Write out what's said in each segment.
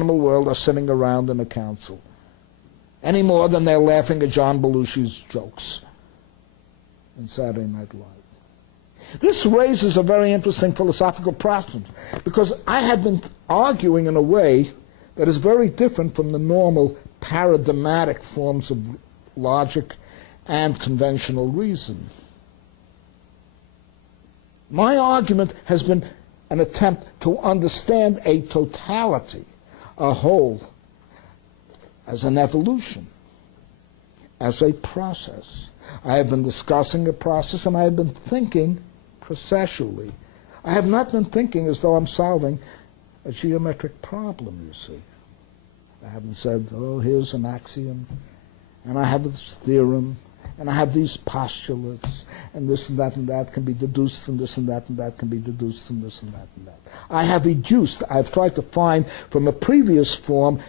animal world are sitting around in a council, any more than they're laughing at John Belushi's jokes in Saturday Night Live. This raises a very interesting philosophical problem, because I have been arguing in a way that is very different from the normal paradigmatic forms of logic and conventional reason. My argument has been an attempt to understand a totality, a whole, as an evolution, as a process. I have been discussing a process, and I have been thinking processually. I have not been thinking as though I'm solving a geometric problem, you see. I haven't said, oh, here's an axiom, and I have this theorem, and I have these postulates, and this and that can be deduced from this and that can be deduced from this and that and that. I have reduced, I've tried to find from a previous form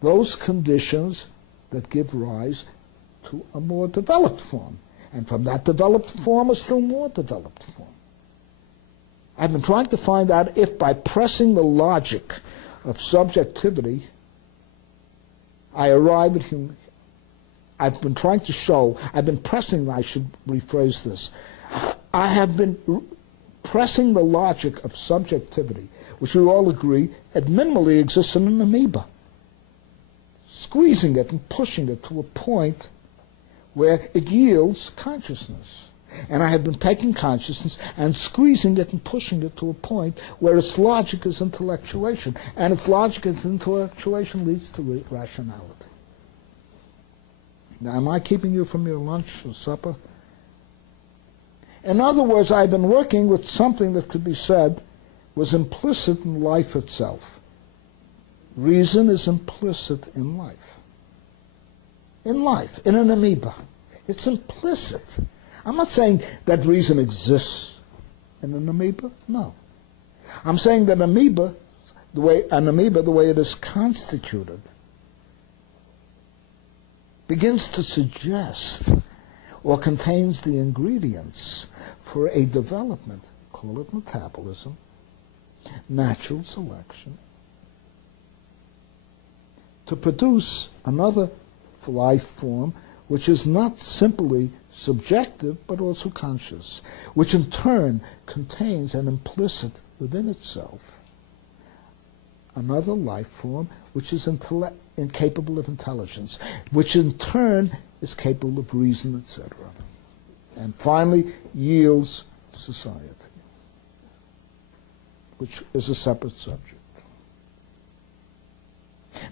those conditions that give rise to a more developed form, and from that developed form a still more developed form. I've been trying to find out if by pressing the logic of subjectivity I arrive at human. I've been trying to show, I've been pressing, I should rephrase this, I have been pressing the logic of subjectivity, which we all agree at minimally exists in an amoeba, squeezing it and pushing it to a point where it yields consciousness. And I have been taking consciousness and squeezing it and pushing it to a point where its logic is intellectuation, and its logic is intellectuation leads to rationality. Now, am I keeping you from your lunch or supper? In other words, I've been working with something that could be said was implicit in life itself. Reason is implicit in life. In life, in an amoeba. It's implicit. I'm not saying that reason exists in an amoeba. No. I'm saying that an amoeba, the way it is constituted, begins to suggest or contains the ingredients for a development, call it metabolism, natural selection, to produce another life form which is not simply subjective but also conscious, which in turn contains an implicit within itself another life form which is incapable of intelligence, which in turn is capable of reason, etc. And finally yields society, which is a separate subject.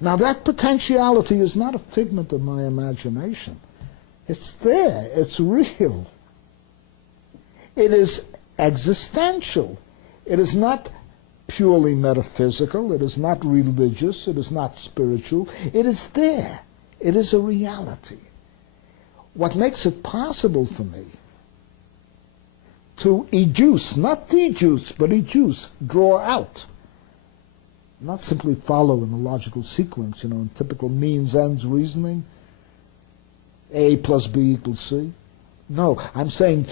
Now that potentiality is not a figment of my imagination. It's there, it's real. It is existential. It is not purely metaphysical, it is not religious, it is not spiritual. It is there. It is a reality. What makes it possible for me to educe, not deduce, but educe, draw out, not simply follow in a logical sequence, in typical means ends reasoning, A plus B equals C. No, I'm saying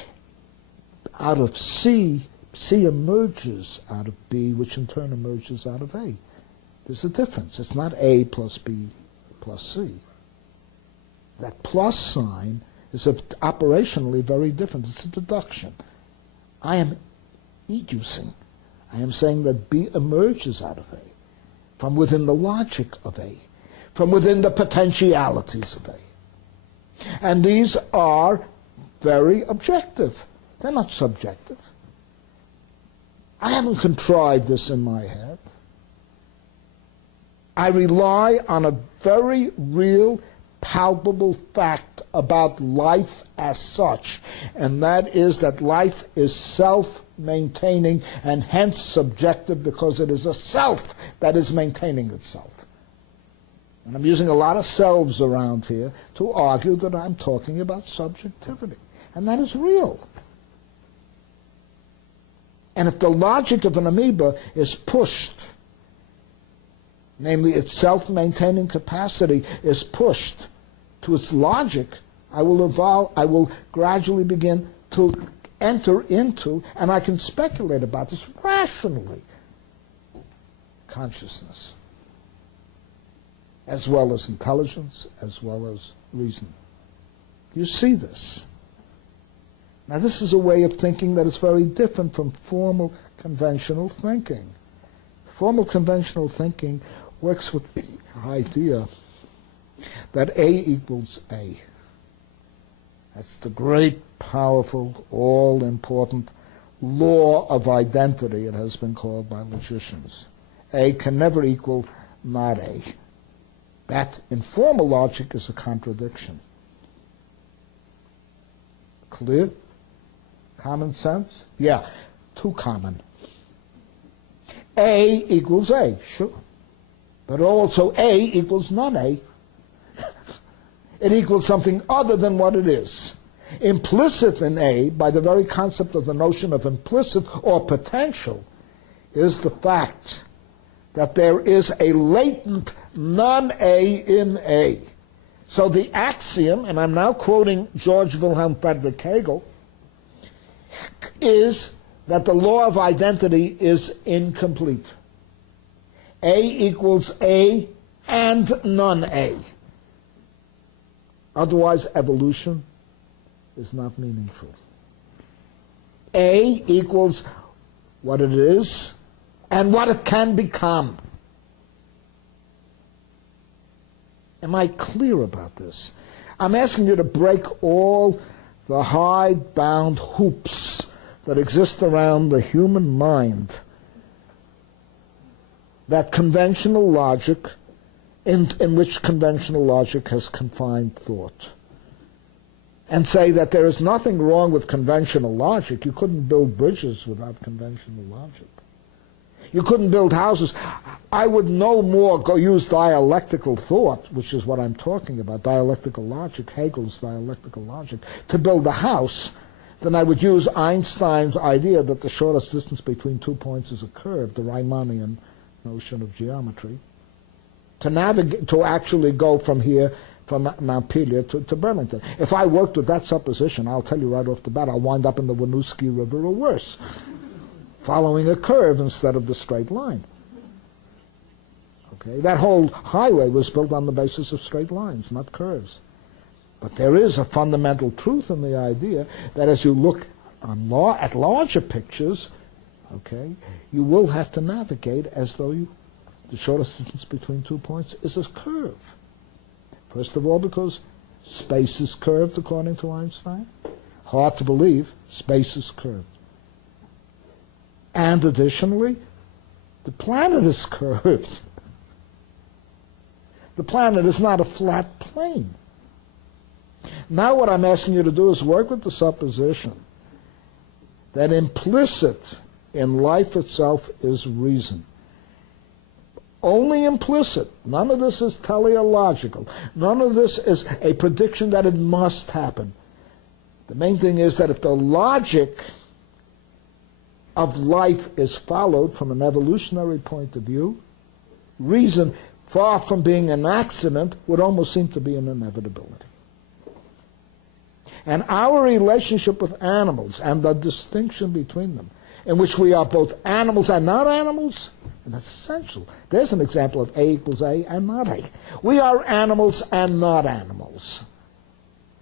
out of C emerges out of B, which in turn emerges out of A. There's a difference. It's not A plus B plus C. That plus sign is operationally very different. It's a deduction. I am educing. I am saying that B emerges out of A, from within the logic of A, from within the potentialities of A. And these are very objective. They're not subjective. I haven't contrived this in my head. I rely on a very real, palpable fact about life as such, and that is that life is self-maintaining and hence subjective because it is a self that is maintaining itself. And I'm using a lot of selves around here to argue that I'm talking about subjectivity, and that is real. And if the logic of an amoeba is pushed, namely its self-maintaining capacity is pushed to its logic, I will gradually begin to enter into, and I can speculate about this rationally, consciousness. as well as intelligence, as well as reason. You see this. Now, this is a way of thinking that is very different from formal conventional thinking. Formal conventional thinking works with the idea that A equals A. That's the great, powerful, all-important law of identity, it has been called by logicians. A can never equal not A. That, in formal logic, is a contradiction. Clear? Common sense? Yeah, too common. A equals A, sure. But also A equals non-A. It equals something other than what it is. Implicit in A, by the very concept of the notion of implicit or potential, is the fact that there is a latent non-A in A. So the axiom, and I'm now quoting George Wilhelm Friedrich Hegel, is that the law of identity is incomplete. A equals A and non-A. Otherwise, evolution is not meaningful. A equals what it is and what it can become. Am I clear about this? I'm asking you to break all the hide-bound hoops that exist around the human mind, that conventional logic, in which conventional logic has confined thought, and say that there is nothing wrong with conventional logic. You couldn't build bridges without conventional logic. You couldn't build houses. I would no more use dialectical thought, which is what I'm talking about, dialectical logic, Hegel's dialectical logic, to build a house than I would use Einstein's idea that the shortest distance between 2 points is a curve, the Riemannian notion of geometry, to actually go from here, from Montpelier to Burlington. If I worked with that supposition, I'll tell you right off the bat, I'll wind up in the Winooski River or worse, following a curve instead of the straight line. Okay, that whole highway was built on the basis of straight lines, not curves. But there is a fundamental truth in the idea that as you look at larger pictures, okay, you will have to navigate as though the shortest distance between 2 points is a curve. First of all, because space is curved, according to Einstein. Hard to believe, space is curved. And additionally, the planet is curved. The planet is not a flat plane. Now what I'm asking you to do is work with the supposition that implicit in life itself is reason. Only implicit. None of this is teleological. None of this is a prediction that it must happen. The main thing is that if the logic of life is followed from an evolutionary point of view, reason, far from being an accident, would almost seem to be an inevitability. And our relationship with animals and the distinction between them, in which we are both animals and not animals, and that's essential. There's an example of A equals A and not A. We are animals and not animals.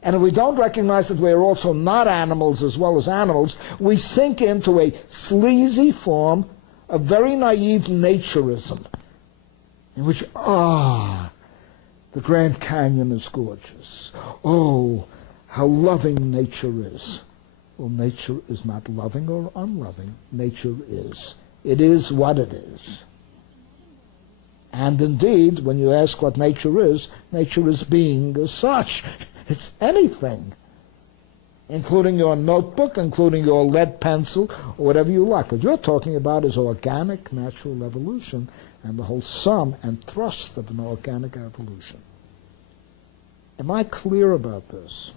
And if we don't recognize that we're also not animals as well as animals, we sink into a sleazy form of very naive naturism, in which, the Grand Canyon is gorgeous. Oh, how loving nature is. Well, nature is not loving or unloving. Nature is. It is what it is. And indeed, when you ask what nature is being as such. It's anything, including your notebook, including your lead pencil, or whatever you like. What you're talking about is organic natural evolution and the whole sum and thrust of an organic evolution. Am I clear about this?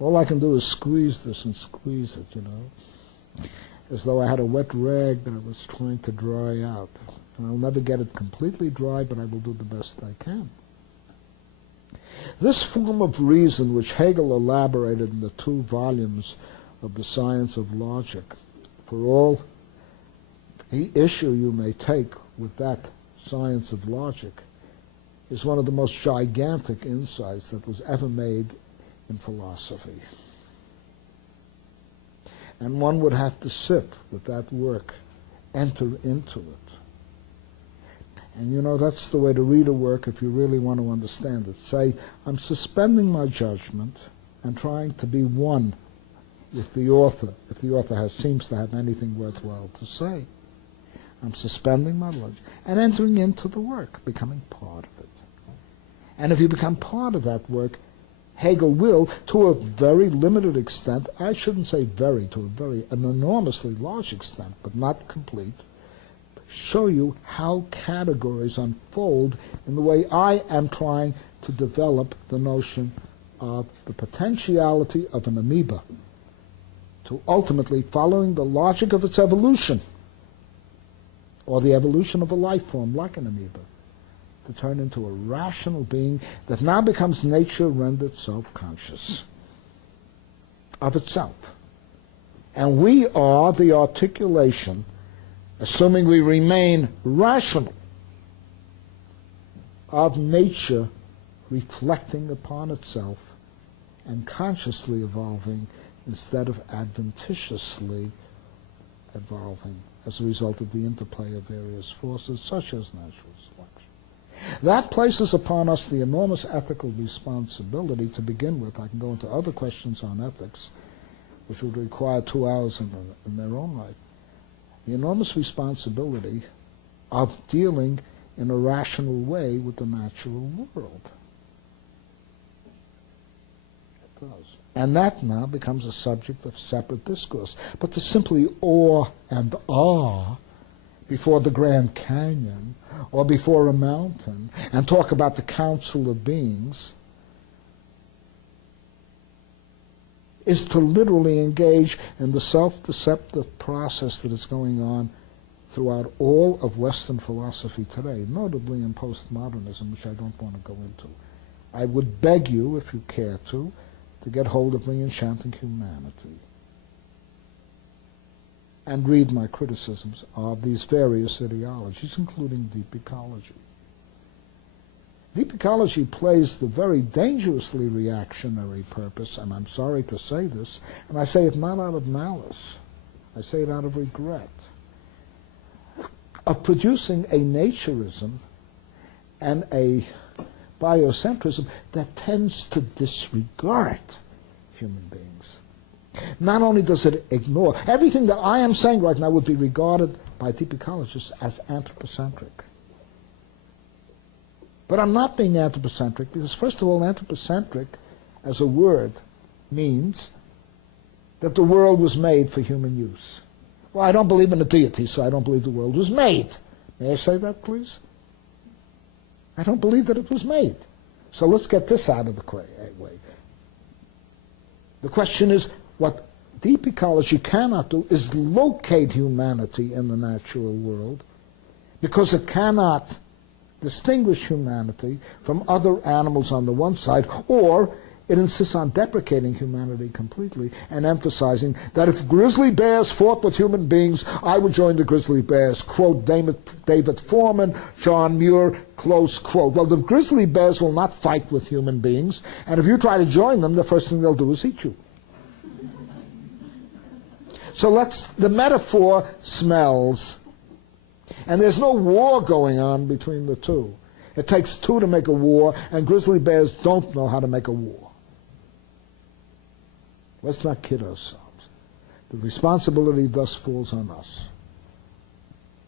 All I can do is squeeze this and squeeze it, as though I had a wet rag that I was trying to dry out. And I'll never get it completely dry, but I will do the best I can. This form of reason, which Hegel elaborated in the 2 volumes of The Science of Logic, for all The issue you may take with that science of logic is one of the most gigantic insights that was ever made in philosophy. And one would have to sit with that work, enter into it. And you know, that's the way to read a work if you really want to understand it. Say, I'm suspending my judgment and trying to be one with the author, if the author seems to have anything worthwhile to say. I'm suspending my logic and entering into the work, becoming part of it. And if you become part of that work, Hegel will, to a very limited extent, I shouldn't say very, an enormously large extent, but not complete, show you how categories unfold in the way I am trying to develop the notion of the potentiality of an amoeba to ultimately following the logic of its evolution, or the evolution of a life form like an amoeba, to turn into a rational being that now becomes nature rendered self-conscious of itself. And we are the articulation, assuming we remain rational, of nature reflecting upon itself and consciously evolving instead of adventitiously evolving as a result of the interplay of various forces such as natural selection. That places upon us the enormous ethical responsibility to begin with. I can go into other questions on ethics, which would require 2 hours in their own right. The enormous responsibility of dealing in a rational way with the natural world. It does. And that now becomes a subject of separate discourse. But to simply awe and awe before the Grand Canyon or before a mountain and talk about the council of beings is to literally engage in the self-deceptive process that is going on throughout all of Western philosophy today, notably in postmodernism, which I don't want to go into. I would beg you, if you care to get hold of Re-Enchanting Humanity and read my criticisms of these various ideologies, including deep ecology. Deep ecology plays the very dangerously reactionary purpose, and I'm sorry to say this, and I say it not out of malice, I say it out of regret, of producing a naturism and a biocentrism that tends to disregard human beings. Not only does it ignore, everything that I am saying right now would be regarded by deep ecologists as anthropocentric. But I'm not being anthropocentric because, first of all, anthropocentric as a word means that the world was made for human use. Well, I don't believe in a deity, so I don't believe the world was made. May I say that, please? I don't believe that it was made. So let's get this out of the way. The question is, what deep ecology cannot do is locate humanity in the natural world, because it cannot distinguish humanity from other animals on the one side, or it insists on deprecating humanity completely and emphasizing that if grizzly bears fought with human beings, I would join the grizzly bears. Quote David Foreman, John Muir, close quote. Well, the grizzly bears will not fight with human beings, and if you try to join them, the first thing they'll do is eat you. So the metaphor smells, and there's no war going on between the two. It takes two to make a war, and grizzly bears don't know how to make a war. Let's not kid ourselves. The responsibility thus falls on us.